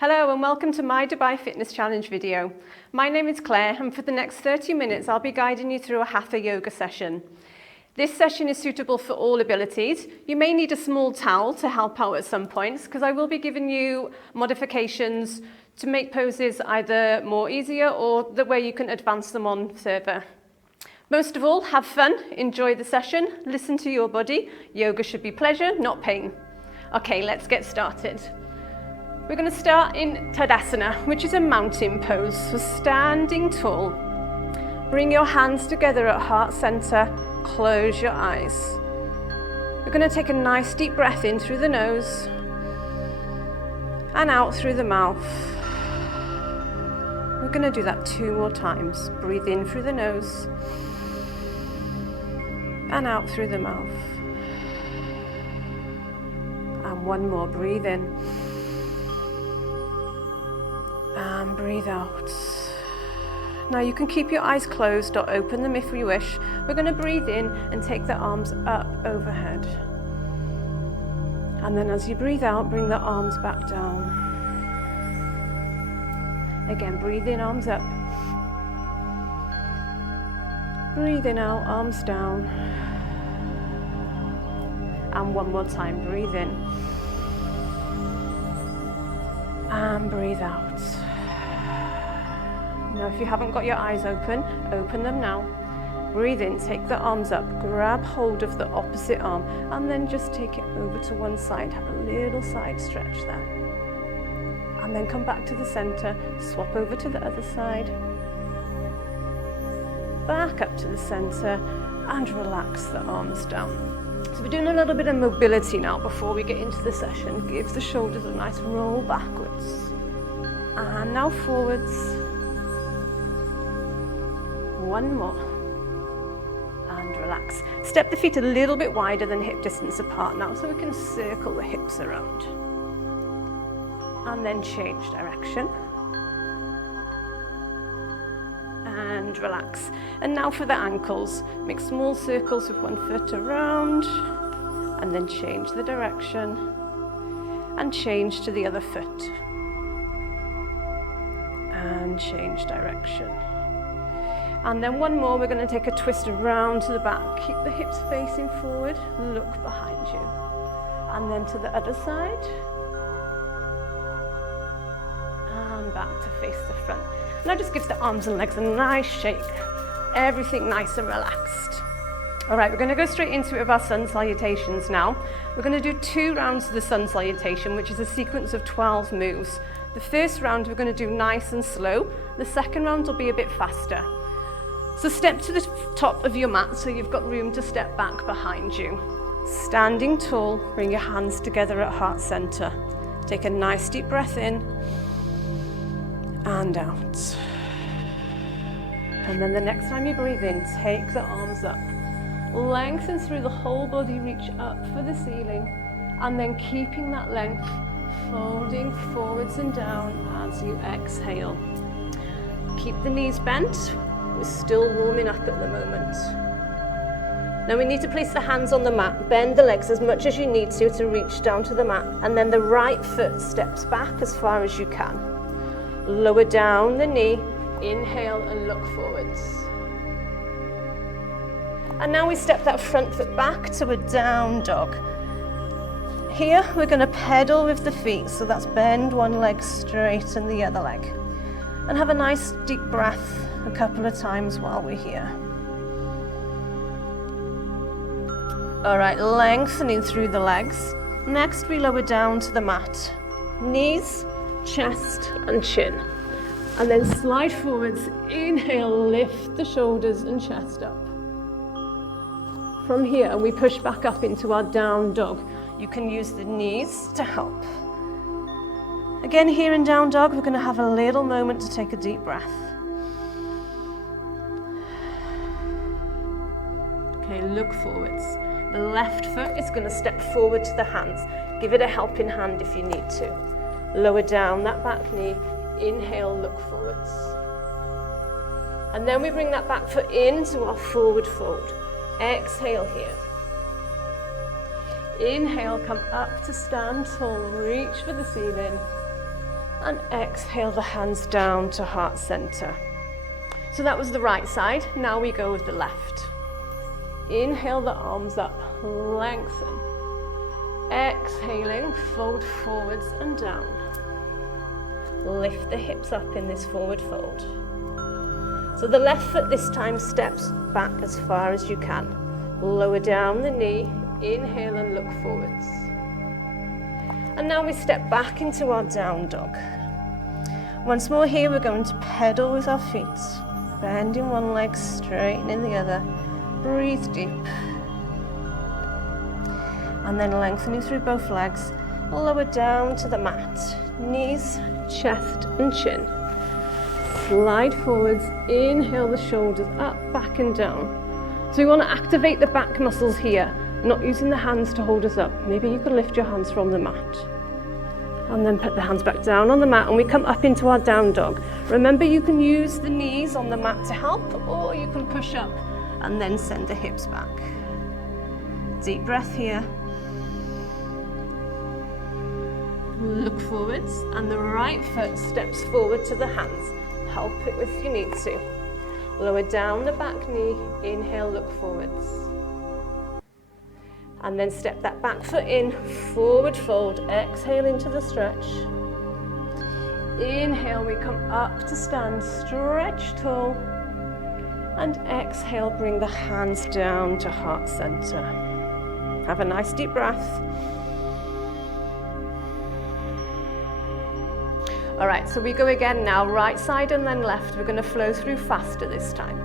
Hello and welcome to my Dubai Fitness Challenge video. My name is Claire and for the next 30 minutes I'll be guiding you through a Hatha yoga session. This session is suitable for all abilities. You may need a small towel to help out at some points because I will be giving you modifications to make poses either more easier or the way you can advance them on further. Most of all, have fun, enjoy the session, listen to your body. Yoga should be pleasure, not pain. Okay, let's get started. We're going to start in Tadasana, which is a mountain pose, so standing tall. Bring your hands together at heart center, close your eyes. We're going to take a nice deep breath in through the nose and out through the mouth. We're going to do that 2 more times. Breathe in through the nose and out through the mouth. And 1 more, breathe in. And breathe out. Now you can keep your eyes closed or open them if you wish. We're going to breathe in and take the arms up overhead. And then as you breathe out, bring the arms back down. Again, breathe in, arms up. Breathe in, out, arms down. And 1 more time, breathe in. And breathe out. Now if you haven't got your eyes open, open them now. Breathe in, take the arms up, grab hold of the opposite arm and then just take it over to one side. Have a little side stretch there. And then come back to the center, swap over to the other side. Back up to the center and relax the arms down. So we're doing a little bit of mobility now before we get into the session. Give the shoulders a nice roll backwards. And now forwards. 1 more. And relax. Step the feet a little bit wider than hip distance apart now so we can circle the hips around. And then change direction. And relax. And now for the ankles. Make small circles with 1 foot around. And then change the direction. And change to the other foot. And change direction. And then 1 more, we're going to take a twist around to the back. Keep the hips facing forward, look behind you. And then to the other side. And back to face the front. Now just give the arms and legs a nice shake. Everything nice and relaxed. All right, we're going to go straight into it with our sun salutations now. We're going to do 2 rounds of the sun salutation, which is a sequence of 12 moves. The first round we're going to do nice and slow. The second round will be a bit faster. So step to the top of your mat so you've got room to step back behind you. Standing tall, bring your hands together at heart center. Take a nice deep breath in and out. And then the next time you breathe in, take the arms up. Lengthen through the whole body, reach up for the ceiling. And then keeping that length, folding forwards and down as you exhale. Keep the knees bent. We're still warming up at the moment. Now we need to place the hands on the mat, bend the legs as much as you need to reach down to the mat, and then the right foot steps back as far as you can. Lower down the knee, inhale and look forwards. And now we step that front foot back to a down dog. Here we're going to pedal with the feet, so that's bend one leg straight and the other leg. And have a nice deep breath a couple of times while we're here. All right, lengthening through the legs. Next, we lower down to the mat. Knees, chest, and chin. And then slide forwards, inhale, lift the shoulders and chest up. From here, we push back up into our down dog. You can use the knees to help. Again, here in down dog, we're going to have a little moment to take a deep breath. Okay, look forwards. The left foot is going to step forward to the hands. Give it a helping hand if you need to. Lower down that back knee. Inhale, look forwards. And then we bring that back foot into our forward fold. Exhale here. Inhale, come up to stand tall, reach for the ceiling. And exhale the hands down to heart center. So that was the right side. Now we go with the left. Inhale the arms up, lengthen. Exhaling, fold forwards and down. Lift the hips up in this forward fold. So the left foot this time steps back as far as you can. Lower down the knee, inhale and look forwards. And now we step back into our down dog. Once more here, we're going to pedal with our feet. Bending one leg, straightening the other. Breathe deep. And then lengthening through both legs. Lower down to the mat. Knees, chest and chin. Slide forwards, inhale the shoulders up, back and down. So we want to activate the back muscles here, not using the hands to hold us up. Maybe you can lift your hands from the mat. And then put the hands back down on the mat and we come up into our down dog. Remember, you can use the knees on the mat to help, or you can push up and then send the hips back. Deep breath here. Look forwards and the right foot steps forward to the hands. Help it if you need to. Lower down the back knee, inhale, look forwards. And then step that back foot in, forward fold, exhale into the stretch. Inhale, we come up to stand, stretch tall. And exhale, bring the hands down to heart center. Have a nice deep breath. All right, so we go again now, right side and then left. We're going to flow through faster this time.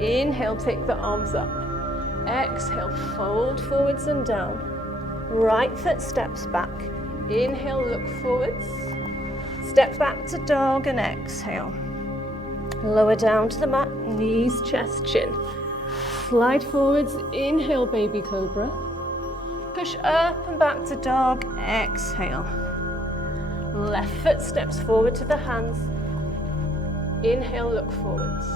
Inhale, take the arms up. Exhale, fold forwards and down. Right foot steps back. Inhale, look forwards. Step back to dog and exhale. Lower down to the mat, knees, chest, chin. Slide forwards, inhale, baby cobra. Push up and back to dog, exhale. Left foot steps forward to the hands. Inhale, look forwards.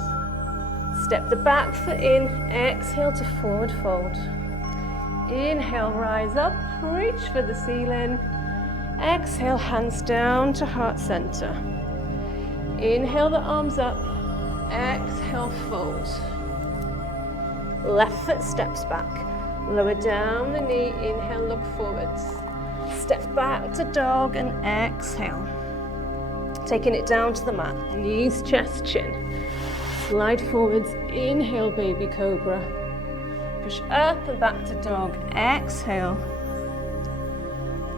Step the back foot in, exhale to forward fold. Inhale, rise up, reach for the ceiling. Exhale, hands down to heart center. Inhale the arms up, exhale, fold. Left foot steps back, lower down the knee, inhale, look forwards. Step back to dog and exhale. Taking it down to the mat, knees, chest, chin. Slide forwards, inhale, baby cobra. Push up and back to dog, exhale.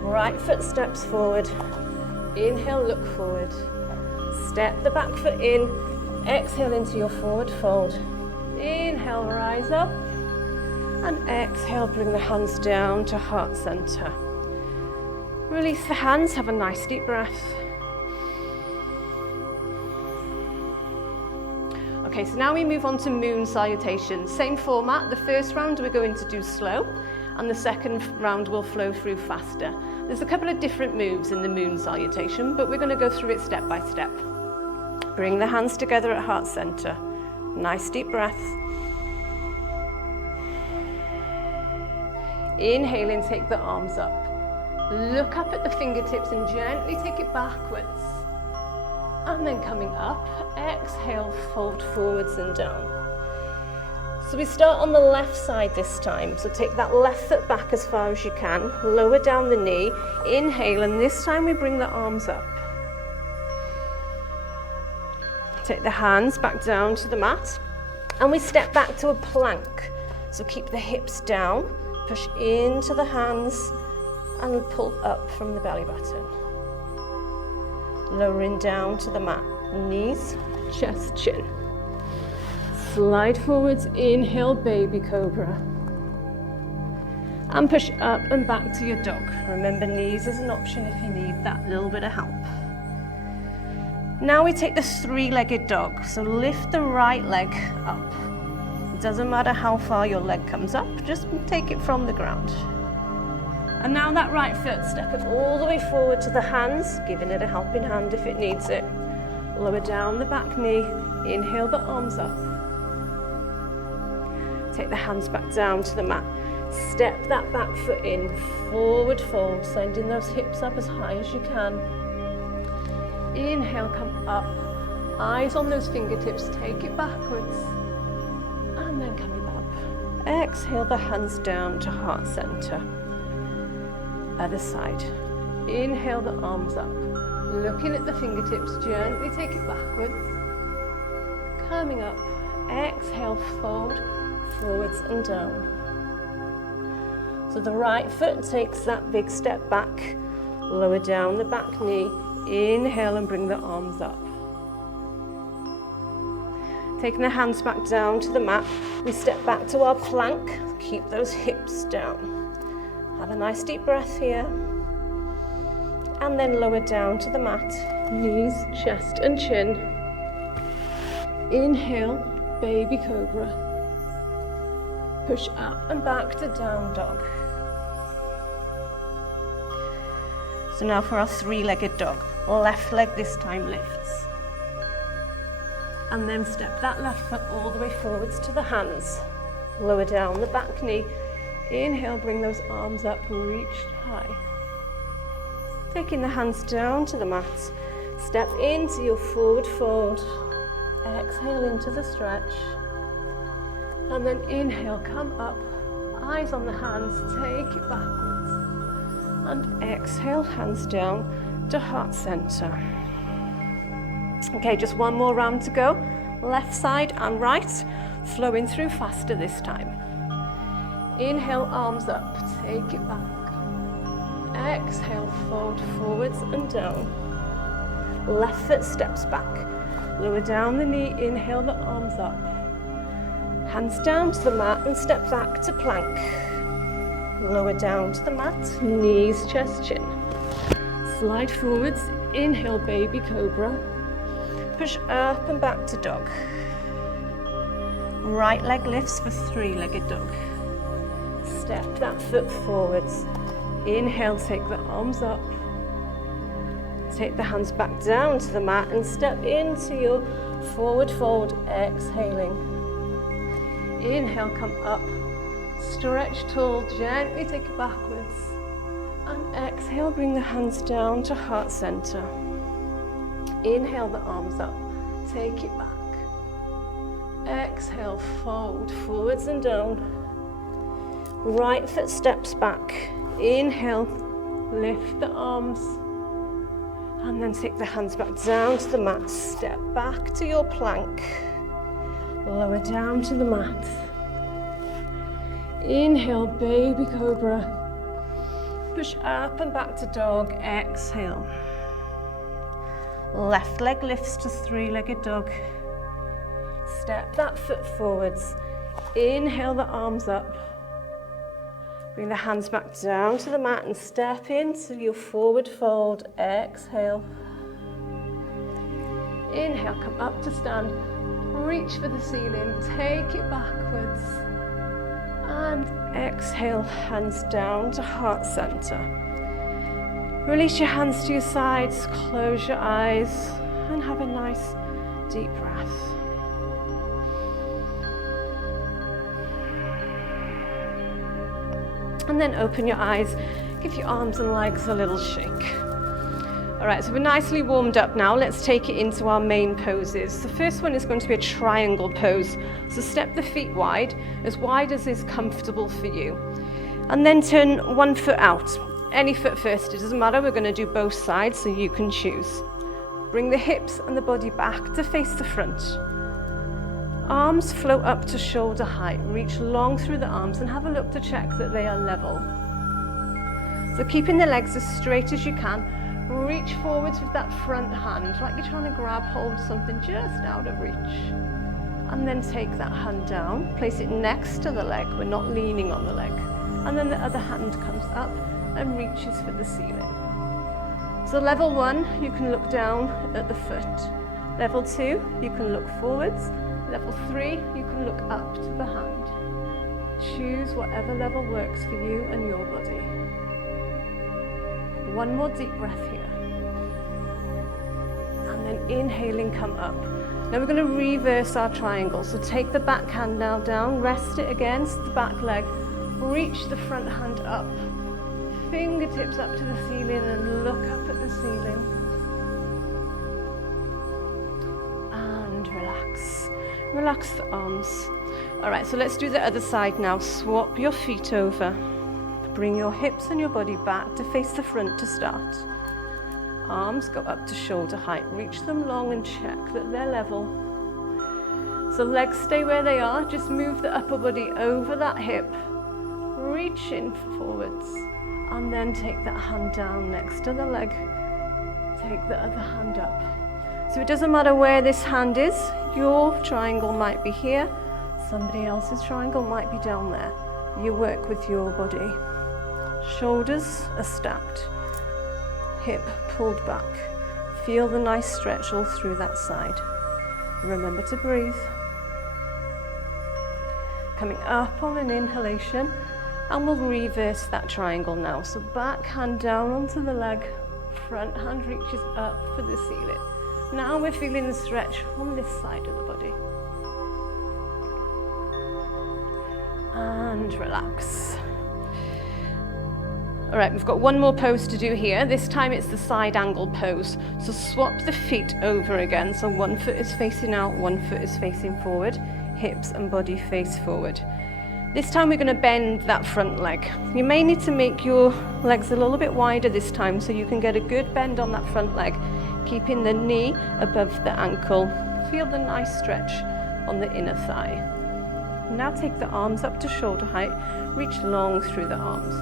Right foot steps forward, inhale, look forward. Step the back foot in, exhale into your forward fold. Inhale, rise up, and exhale, bring the hands down to heart center. Release the hands, have a nice deep breath. Okay, so now we move on to moon salutation. Same format, the first round we're going to do slow, and the second round will flow through faster. There's a couple of different moves in the moon salutation, but we're going to go through it step by step. Bring the hands together at heart center. Nice deep breath. Inhaling, take the arms up. Look up at the fingertips and gently take it backwards. And then coming up, exhale, fold forwards and down. So we start on the left side this time. So take that left foot back as far as you can. Lower down the knee. Inhale, and this time we bring the arms up. Take the hands back down to the mat. And we step back to a plank. So keep the hips down. Push into the hands and pull up from the belly button. Lowering down to the mat, knees, chest, chin. Slide forwards, inhale, baby cobra. And push up and back to your dog. Remember, knees is an option if you need that little bit of help. Now we take the three-legged dog. So lift the right leg up. It doesn't matter how far your leg comes up, just take it from the ground. And now that right foot, step it all the way forward to the hands, giving it a helping hand if it needs it. Lower down the back knee, inhale the arms up. Take the hands back down to the mat. Step that back foot in, forward fold, sending those hips up as high as you can. Inhale, come up. Eyes on those fingertips, take it backwards. And then coming up. Exhale the hands down to heart center. Other side. Inhale the arms up. Looking at the fingertips, gently take it backwards. Coming up. Exhale, fold forwards and down. So the right foot takes that big step back. Lower down the back knee. Inhale and bring the arms up. Taking the hands back down to the mat, we step back to our plank. Keep those hips down. Have a nice deep breath here. And then lower down to the mat. Knees, chest and chin. Inhale, baby cobra. Push up and back to down dog. So now for our three-legged dog. Left leg this time lifts. And then step that left foot all the way forwards to the hands. Lower down the back knee. Inhale, bring those arms up, reach high. Taking the hands down to the mat. Step into your forward fold. Exhale into the stretch. And then inhale, come up. Eyes on the hands, take it backwards. And exhale, hands down to heart center. Okay, just one more round to go. Left side and right, flowing through faster this time. Inhale, arms up, take it back. Exhale, fold forwards and down. Left foot steps back. Lower down the knee, inhale the arms up. Hands down to the mat and step back to plank. Lower down to the mat, knees, chest, chin. Slide forwards, inhale, baby cobra. Push up and back to dog. Right leg lifts for three-legged dog. Step that foot forwards. Inhale, take the arms up. Take the hands back down to the mat and step into your forward fold, exhaling. Inhale, come up. Stretch tall, gently take it backwards. And exhale, bring the hands down to heart center. Inhale the arms up, take it back. Exhale, fold forwards and down. Right foot steps back. Inhale, lift the arms. And then take the hands back down to the mat. Step back to your plank. Lower down to the mat. Inhale, baby cobra. Push up and back to dog. Exhale. Left leg lifts to three-legged dog. Step that foot forwards. Inhale the arms up. Bring the hands back down to the mat and step into your forward fold. Exhale. Inhale, come up to stand. Reach for the ceiling. Take it backwards. And exhale, hands down to heart center. Release your hands to your sides, close your eyes, and have a nice deep breath. And then open your eyes, give your arms and legs a little shake. All right, so we're nicely warmed up now. Let's take it into our main poses. The first one is going to be a triangle pose. So step the feet wide as is comfortable for you. And then turn one foot out. Any foot first, it doesn't matter. We're going to do both sides, so you can choose. Bring the hips and the body back to face the front. Arms float up to shoulder height. Reach long through the arms and have a look to check that they are level. So keeping the legs as straight as you can. Reach forwards with that front hand, like you're trying to grab hold of something just out of reach. And then take that hand down, place it next to the leg. We're not leaning on the leg. And then the other hand comes up and reaches for the ceiling. So level 1, you can look down at the foot. Level 2, you can look forwards. Level 3, you can look up to the hand. Choose whatever level works for you and your body. One more deep breath here. And then inhaling, come up. Now we're going to reverse our triangle. So take the back hand now down, rest it against the back leg. Reach the front hand up. Fingertips up to the ceiling and look up at the ceiling. relax. Relax the arms. All right, so let's do the other side now. Swap your feet over. Bring your hips and your body back to face the front to start. Arms go up to shoulder height. Reach them long and check that they're level. So legs stay where they are. Just move the upper body over that hip. Reach in forwards. And then take that hand down next to the leg. Take the other hand up. So it doesn't matter where this hand is. Your triangle might be here. Somebody else's triangle might be down there. You work with your body. Shoulders are stacked. Hip pulled back. Feel the nice stretch all through that side. Remember to breathe. Coming up on an inhalation, and we'll reverse that triangle now. So back hand down onto the leg, front hand reaches up for the ceiling. Now we're feeling the stretch on this side of the body. And relax. All right, we've got one more pose to do here. This time it's the side angle pose. So swap the feet over again. So one foot is facing out, one foot is facing forward. Hips and body face forward. This time we're going to bend that front leg. You may need to make your legs a little bit wider this time so you can get a good bend on that front leg, keeping the knee above the ankle. Feel the nice stretch on the inner thigh. Now take the arms up to shoulder height, reach long through the arms.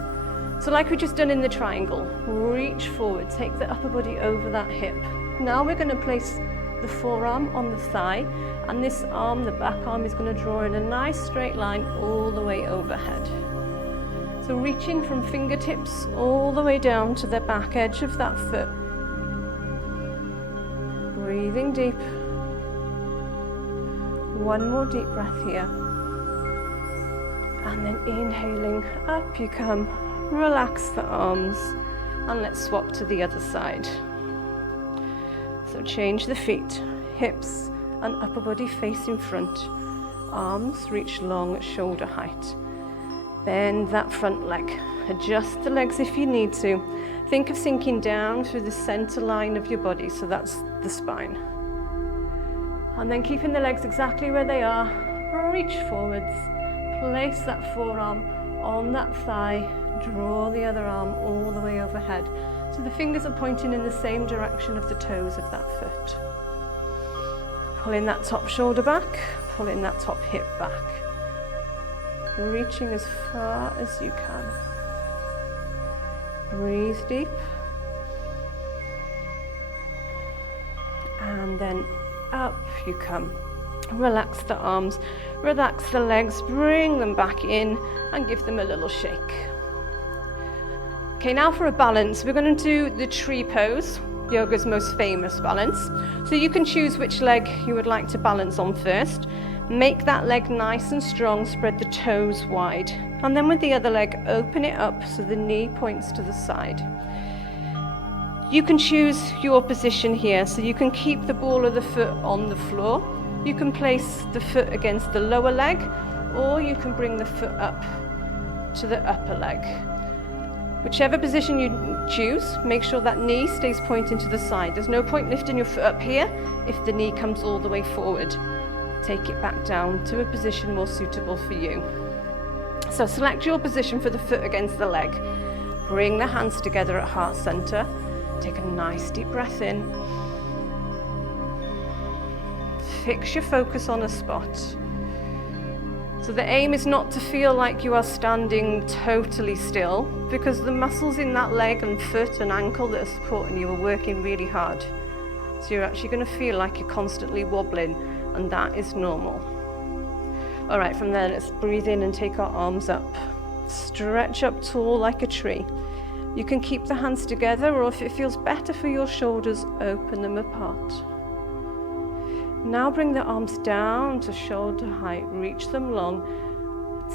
So like we just done in the triangle, reach forward, take the upper body over that hip. Now we're going to place the forearm on the thigh, and this arm, the back arm, is going to draw in a nice straight line all the way overhead. So reaching from fingertips all the way down to the back edge of that foot. Breathing deep. One more deep breath here. And then inhaling, up you come. Relax the arms, and let's swap to the other side. So change the feet, hips and upper body facing front. Arms reach long at shoulder height. Bend that front leg. Adjust the legs if you need to. Think of sinking down through the center line of your body, so that's the spine. And then keeping the legs exactly where they are, reach forwards. Place that forearm on that thigh. Draw the other arm all the way overhead. So the fingers are pointing in the same direction of the toes of that foot. Pulling that top shoulder back, pulling that top hip back. Reaching as far as you can. Breathe deep. And then up you come. Relax the arms, relax the legs, bring them back in and give them a little shake. Okay, now for a balance, we're going to do the tree pose, yoga's most famous balance. So you can choose which leg you would like to balance on first. Make that leg nice and strong, spread the toes wide. And then with the other leg, open it up so the knee points to the side. You can choose your position here, so you can keep the ball of the foot on the floor. You can place the foot against the lower leg, or you can bring the foot up to the upper leg. Whichever position you choose, make sure that knee stays pointing to the side. There's no point lifting your foot up here if the knee comes all the way forward. Take it back down to a position more suitable for you. So select your position for the foot against the leg. Bring the hands together at heart center. Take a nice deep breath in. Fix your focus on a spot. So the aim is not to feel like you are standing totally still, because the muscles in that leg and foot and ankle that are supporting you are working really hard. So you're actually going to feel like you're constantly wobbling, and that is normal. All right, from there, let's breathe in and take our arms up. Stretch up tall like a tree. You can keep the hands together, or if it feels better for your shoulders, open them apart. Now bring the arms down to shoulder height, reach them long.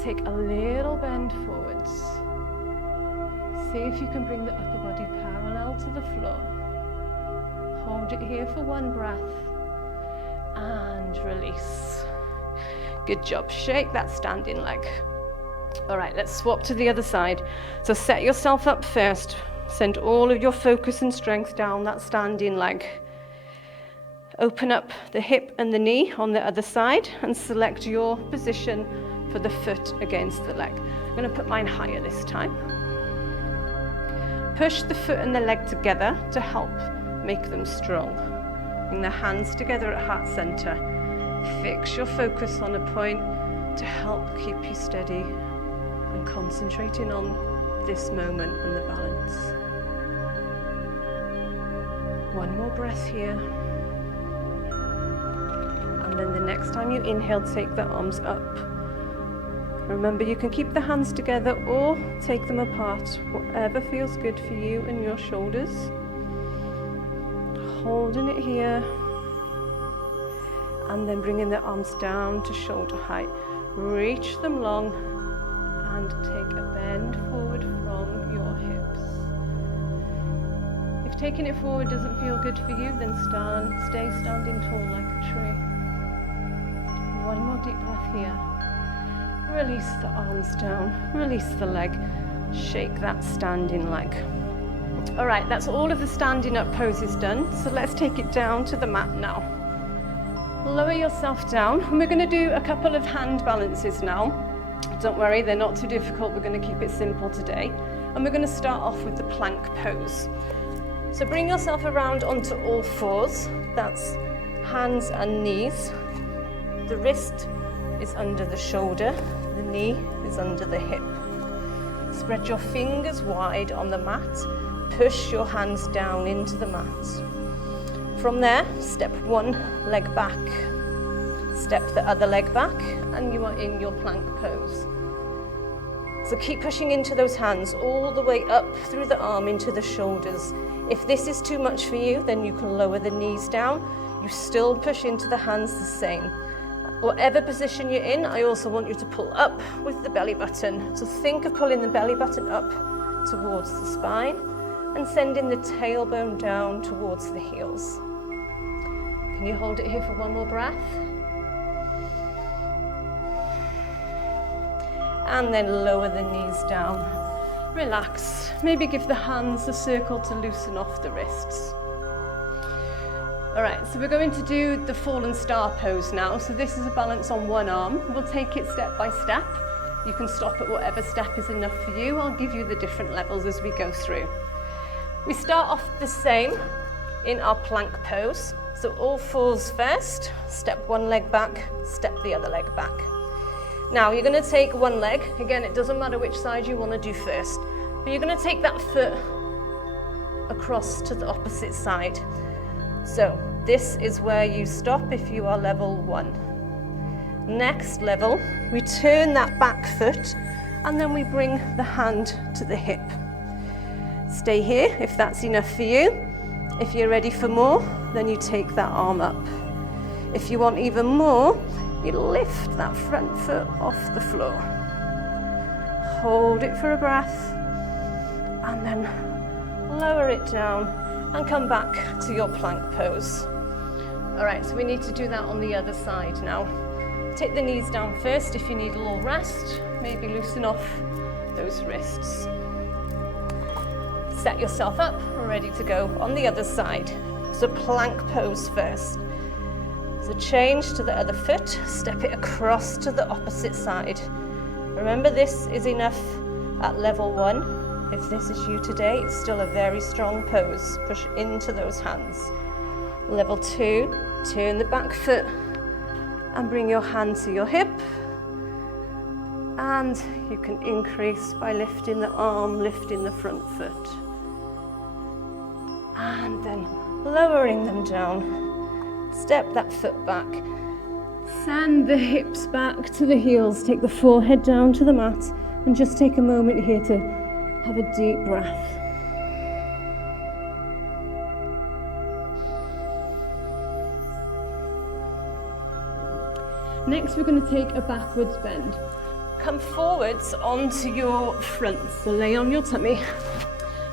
Take a little bend forwards. See if you can bring the upper body parallel to the floor. Hold it here for one breath and release. Good job. Shake that standing leg. All right, let's swap to the other side. So set yourself up first. Send all of your focus and strength down that standing leg. Open up the hip and the knee on the other side and select your position for the foot against the leg. I'm going to put mine higher this time. Push the foot and the leg together to help make them strong. Bring the hands together at heart center. Fix your focus on a point to help keep you steady and concentrating on this moment and the balance. One more breath here. And then the next time you inhale, take the arms up. Remember, you can keep the hands together or take them apart, whatever feels good for you and your shoulders. Holding it here. And then bringing the arms down to shoulder height. Reach them long and take a bend forward from your hips. If taking it forward doesn't feel good for you, then stay standing tall like a tree. One more deep breath here. Release the arms down, release the leg, shake that standing leg. All right, that's all of the standing up poses done. So let's take it down to the mat now. Lower yourself down, and we're going to do a couple of hand balances now. Don't worry, they're not too difficult. We're going to keep it simple today. And we're going to start off with the plank pose. So bring yourself around onto all fours. That's hands and knees. The wrist is under the shoulder, the knee is under the hip. Spread your fingers wide on the mat. Push your hands down into the mat. From there, step one leg back, step the other leg back, and you are in your plank pose. So keep pushing into those hands all the way up through the arm into the shoulders. If this is too much for you, then you can lower the knees down. You still push into the hands the same. Whatever position you're in, I also want you to pull up with the belly button. So think of pulling the belly button up towards the spine and sending the tailbone down towards the heels. Can you hold it here for one more breath? And then lower the knees down. Relax. Maybe give the hands a circle to loosen off the wrists. All right, so we're going to do the fallen star pose now. So this is a balance on one arm. We'll take it step by step. You can stop at whatever step is enough for you. I'll give you the different levels as we go through. We start off the same in our plank pose. So all fours first, step one leg back, step the other leg back. Now you're going to take one leg. Again, it doesn't matter which side you want to do first, but you're going to take that foot across to the opposite side. So this is where you stop if you are level one. Next level, we turn that back foot and then we bring the hand to the hip. Stay here if that's enough for you. If you're ready for more, then you take that arm up. If you want even more, you lift that front foot off the floor. Hold it for a breath and then lower it down and come back to your plank pose. All right, so we need to do that on the other side now. Take the knees down first if you need a little rest. Maybe loosen off those wrists. Set yourself up, ready to go on the other side. So plank pose first. So change to the other foot, step it across to the opposite side. Remember, this is enough at level one. If this is you today, it's still a very strong pose. Push into those hands. Level two, turn the back foot and bring your hand to your hip. And you can increase by lifting the arm, lifting the front foot. And then lowering them down. Step that foot back. Send the hips back to the heels. Take the forehead down to the mat and just take a moment here to have a deep breath. Next, we're going to take a backwards bend. Come forwards onto your front, so lay on your tummy.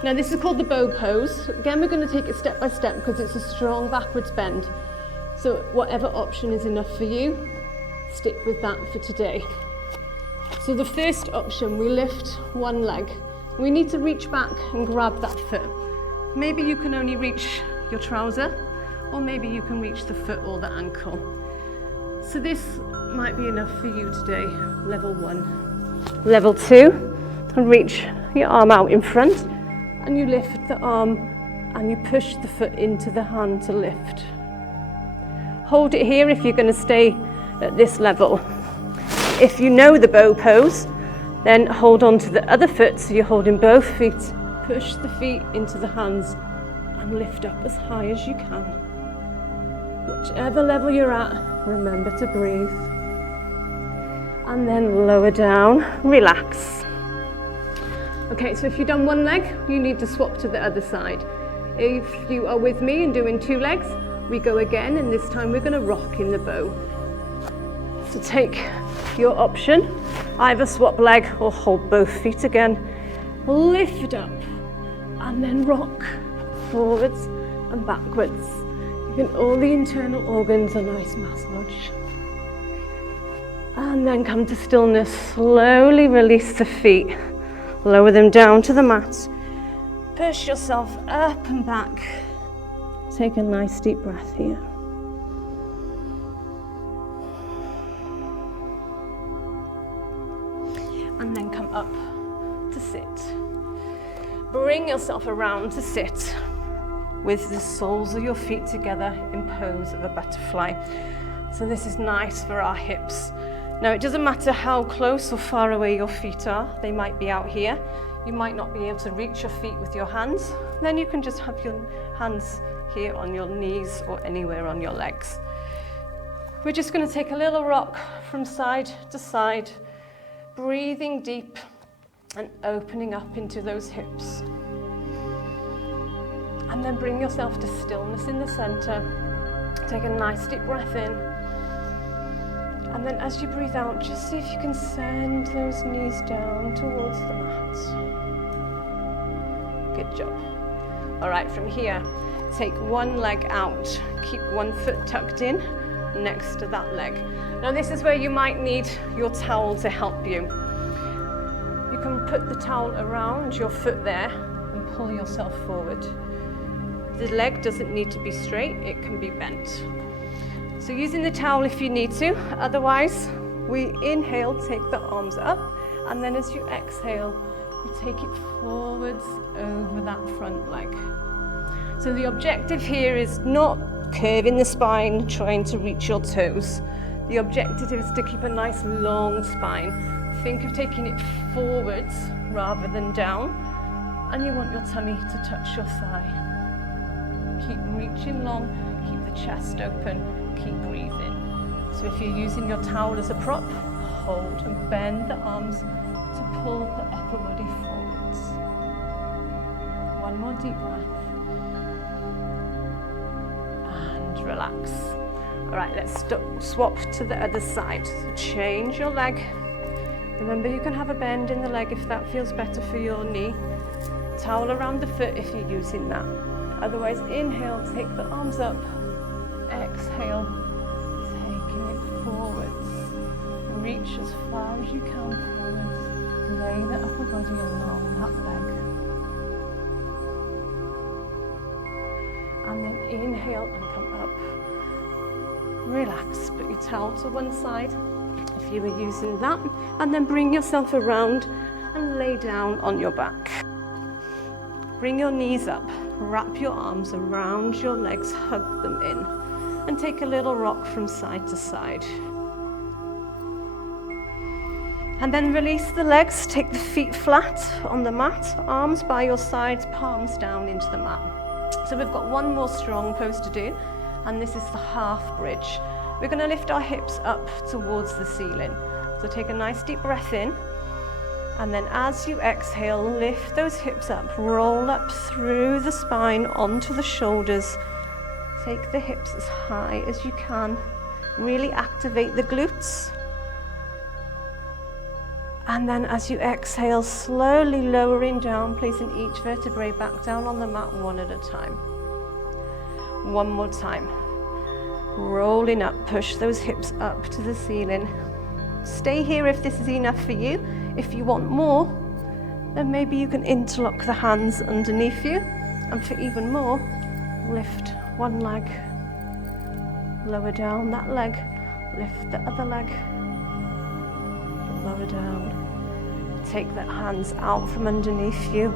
Now this is called the bow pose. Again, we're going to take it step by step because it's a strong backwards bend. So whatever option is enough for you, stick with that for today. So the first option, we lift one leg. We need to reach back and grab that foot. Maybe you can only reach your trouser, or maybe you can reach the foot or the ankle. So this might be enough for you today, level 1. Level 2, reach your arm out in front and you lift the arm and you push the foot into the hand to lift. Hold it here if you're going to stay at this level. If you know the bow pose, then hold on to the other foot so you're holding both feet. Push the feet into the hands and lift up as high as you can. Whichever level you're at, remember to breathe. And then lower down, relax. Okay, so if you've done one leg, you need to swap to the other side. If you are with me and doing 2 legs, we go again, and this time we're going to rock in the bow. So take your option, either swap leg or hold both feet again. Lift up and then rock forwards and backwards. Giving all the internal organs a nice massage. And then come to stillness. Slowly release the feet. Lower them down to the mat. Push yourself up and back. Take a nice deep breath here. And then come up to sit. Bring yourself around to sit with the soles of your feet together in pose of a butterfly. So this is nice for our hips. Now it doesn't matter how close or far away your feet are. They might be out here. You might not be able to reach your feet with your hands. Then you can just have your hands here on your knees or anywhere on your legs. We're just going to take a little rock from side to side, breathing deep and opening up into those hips. And then bring yourself to stillness in the center. Take a nice deep breath in. And then as you breathe out, just see if you can send those knees down towards the mat. Good job. All right, from here, take one leg out. Keep one foot tucked in next to that leg. Now this is where you might need your towel to help you. You can put the towel around your foot there and pull yourself forward. The leg doesn't need to be straight, it can be bent. So using the towel if you need to, otherwise we inhale, take the arms up, and then as you exhale, you take it forwards over that front leg. So the objective here is not curving the spine, trying to reach your toes. The objective is to keep a nice long spine. Think of taking it forwards rather than down, and you want your tummy to touch your thigh. Keep reaching long, keep the chest open, keep breathing. So if you're using your towel as a prop, hold and bend the arms to pull the upper body forwards. One more deep breath. And relax. All right, let's swap to the other side. So change your leg. Remember, you can have a bend in the leg if that feels better for your knee. Towel around the foot if you're using that. Otherwise, inhale, take the arms up. Exhale, taking it forwards. Reach as far as you can forwards. Lay the upper body along that leg. And then inhale and come up. Relax, put your towel to one side if you were using that. And then bring yourself around and lay down on your back. Bring your knees up. Wrap your arms around your legs, hug them in, and take a little rock from side to side. And then release the legs, take the feet flat on the mat, arms by your sides, palms down into the mat. So we've got one more strong pose to do, and this is the half bridge. We're going to lift our hips up towards the ceiling. So take a nice deep breath in. And then as you exhale, lift those hips up, roll up through the spine onto the shoulders. Take the hips as high as you can. Really activate the glutes. And then as you exhale, slowly lowering down, placing each vertebrae back down on the mat one at a time. One more time. Rolling up, push those hips up to the ceiling. Stay here if this is enough for you. If you want more, then maybe you can interlock the hands underneath you. And for even more, lift one leg Lower down that leg, lift the other leg, lower down. Take the hands out from underneath you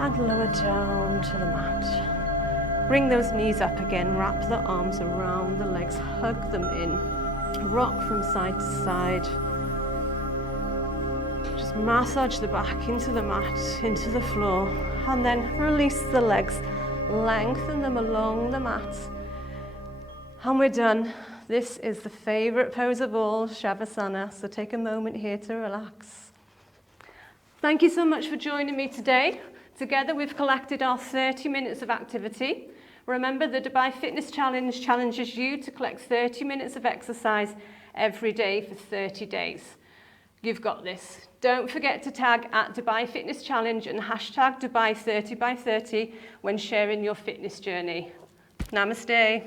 and lower down to the mat. Bring those knees up again, wrap the arms around the legs, hug them in. Rock from side to side. Just massage the back into the mat, into the floor, and then release the legs. Lengthen them along the mat. And we're done. This is the favorite pose of all, Shavasana, so take a moment here to relax. Thank you so much for joining me today. Together we've collected our 30 minutes of activity. Remember, the Dubai Fitness Challenge challenges you to collect 30 minutes of exercise every day for 30 days. You've got this. Don't forget to tag at Dubai Fitness Challenge and hashtag Dubai 30 by 30 when sharing your fitness journey. Namaste.